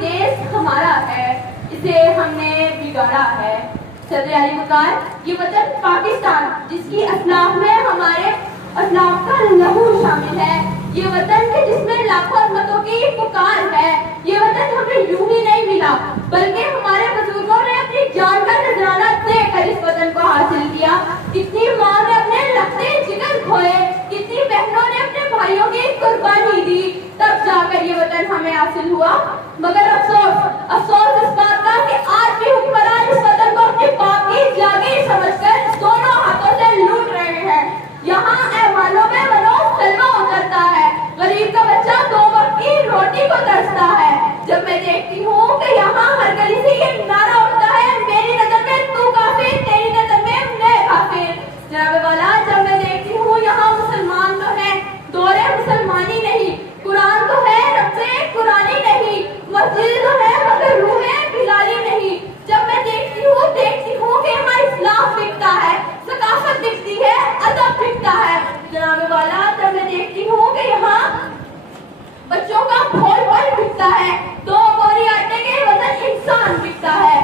دیش ہمارا ہے، اسے ہم نے بگاڑا ہے۔ صدر علی مکار، یہ وطن پاکستان جس کی اسلاف میں ہمارے اسلاف کا لہو شامل ہے، یہ وطن ہے جس میں لاکھوں عظمتوں کی پکار ہے، یہ وطن ہمیں یوں ہی نہیں ملا بلکہ ہمارے بزرگوں نے اپنی جان کا نذرانہ دے کر اس وطن کو حاصل کیا۔ کتنی ماں نے اپنے لگتے جگر کھوئے، کتنی بہنوں نے اپنے بھائیوں کی قربانی دی، تب جا کر یہ وطن ہمیں حاصل ہوا۔ مگر افسوس اس بات کا کہ آج بھی حکمران اس وطن کو اپنی باقی جاگیر سمجھ کر دونوں ہاتھوں سے لوٹ رہے ہیں۔ یہاں ایوانوں میں منو سلوا اترتا ہے، غریب کا بچہ دو وقت کی روٹی کو ترستا ہے۔ جب میں دیکھتی ہوں کہ یہاں ہر گلی سے یہ نعرہ اٹھتا ہے، میری نظر میں تو کافر، تیری نظر میں میں کافر۔ جناب والا، جب میں دیکھتی ہوں یہاں مسلمان تو ہے، دورے مسلمانی نہیں، قرآن تو ہے رب سے قرآنی نہیں، مسجد تو ہے مگر روح بلالی نہیں۔ جب میں دیکھتی ہوں کہ یہاں اسلام بکتا ہے، ثقافت بکتی ہے، ادب بکتا ہے۔ جناب والا، جب میں دیکھتی ہوں کہ یہاں بچوں کا بھول بھول بکتا ہے، دو بوری آٹے کے وطن انسان بکتا ہے۔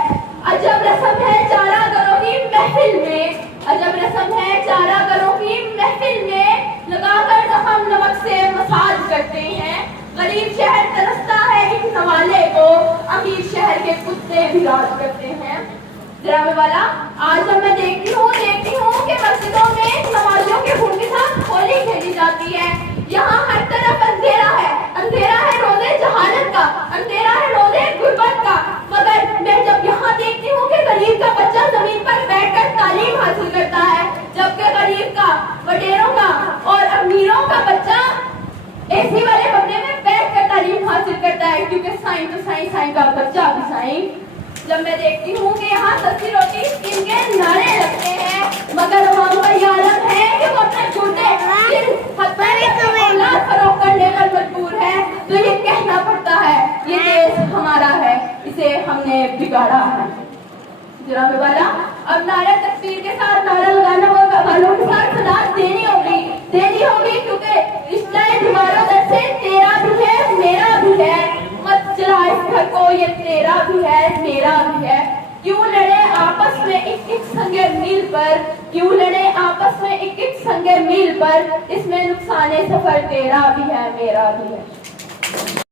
عجب رسم ہے چارہ گروں کی محفل میں، عجب رسم ہے چارہ گروں کی محفل میں، لگا کر ہم نمک سے مساج کرتے ہیں۔ غریب شہر ترستا ہے ایک نوالے کو، امیر شہر کے کتے بھی راج کرتے ہیں۔ جناب والا، آج جب میں دیکھتی ہوں کہ مسجدوں میں نمازیوں کے خون کے ساتھ ہولی کھیلی جاتی ہے، یہاں ہر طرف اندھیرا ہے روزے جہالت کا، اندھیرا ہے روزے غربت کا۔ مگر میں جب یہاں دیکھتی ہوں کہ غریب کا بچہ زمین پر بیٹھ کر تعلیم حاصل کرتا ہے، جبکہ غریب کا، وڈیروں کا اور امیروں کا بچہ اے سی والے کمرے میں بیٹھ کر تعلیم حاصل کرتا ہے، کیونکہ سائیں تو سائیں کا بچہ بھی سائیں۔ جب میں دیکھتی ہوں کہ یہاں سستی روٹی اسکیم کے نعرے لگتے ہیں، مگر عوام کا یہ عالم ہے کہ وہ اپنے چھوٹے اولاد فروخت کرنے پر مجبور ہے، تو یہ کہنا پڑتا ہے یہ دیش ہمارا ہے، اسے ہم نے بگاڑا ہے۔ جناب والا، اب نعرہ تکبیر کے ساتھ نعرہ لگانا والوں کے ساتھ صداقت دینی ہوگی کیونکہ رشتہ دیواروں در سے تیرا بھی ہے میرا بھی ہے، مت جلا اس گھر کو، یہ تیرا بھی ہے میرا بھی ہے۔ کیوں لڑے آپس میں ایک سنگے میل پر، کیوں لڑے آپس میں ایک سنگے میل پر، اس میں نقصان سفر تیرا بھی ہے میرا بھی ہے۔